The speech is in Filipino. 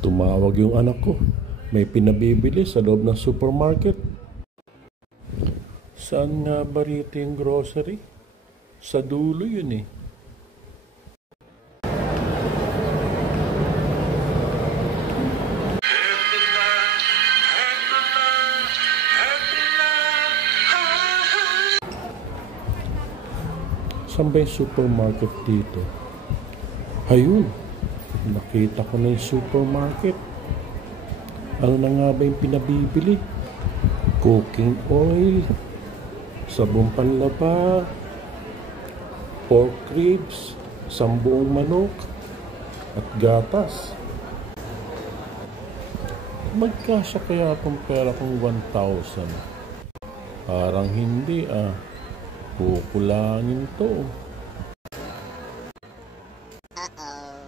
Tumawag yung anak ko. May pinabibili sa loob ng supermarket. Saan nga ba rito yung grocery? Sa dulo yun eh. Saan ba yung supermarket dito? Ayun, nakita ko na yung supermarket. Ano na nga ba yung pinabibili? Cooking oil, sabong panlaba, pork ribs, sambuong manok, at gatas. Magkasya kaya itong pera kong 1,000? Parang hindi ah. Kukulangin to. Uh-oh.